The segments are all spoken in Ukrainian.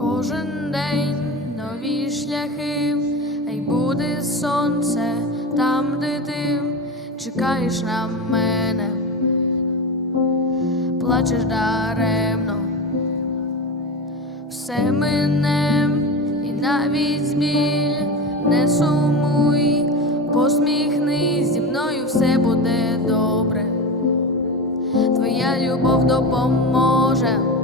Кожен день нові шляхи, хай буде сонце там, де ти чекаєш на мене, плачеш даремно, все мине, і навіть біль не сумуй, посміхнись, зі мною все буде добре, твоя любов допоможе.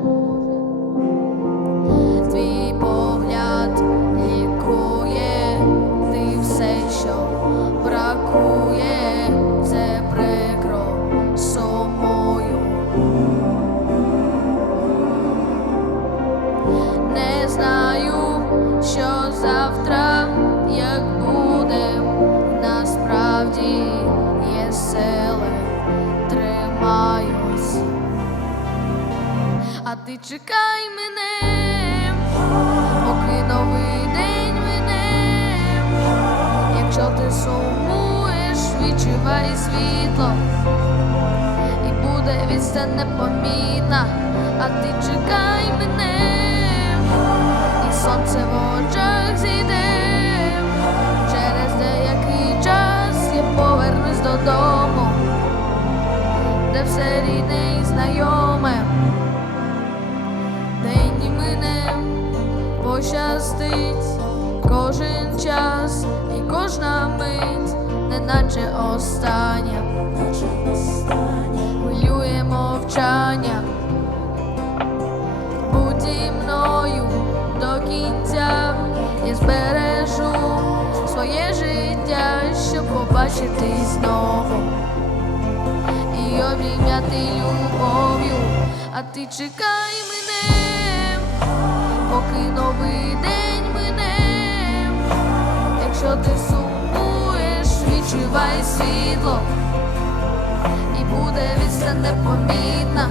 Ти чекай мене, поки новий день мине. Якщо ти сумуєш, відчувай світло, і буде відстань непомітна, а ти чекай мене, і сонце в очах зійде. Через деякий час я повернусь додому, де все рідне і знайоме. Пощастить. Кожен час і кожна мить, неначе остання, хвилює мовчання. Будь зі мною до кінця, я збережу своє життя, щоб побачити знову. І обійняти любов'ю, а ти чекай мене, сумуєш, відчувай світло, і буде відстань непомітна,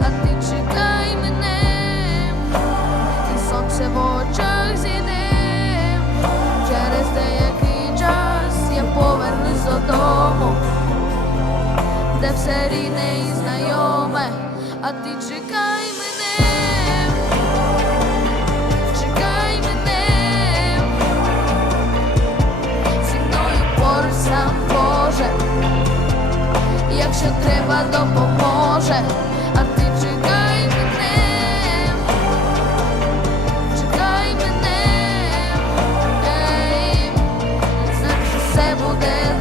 а ти чекай мене, і сонце в очах зійде. Через деякий час я повернусь додому. Де все рідне і знайоме, а ти чекай мене, якщо треба, допоможе. А ти чекай мене, чекай мене, ей, все буде.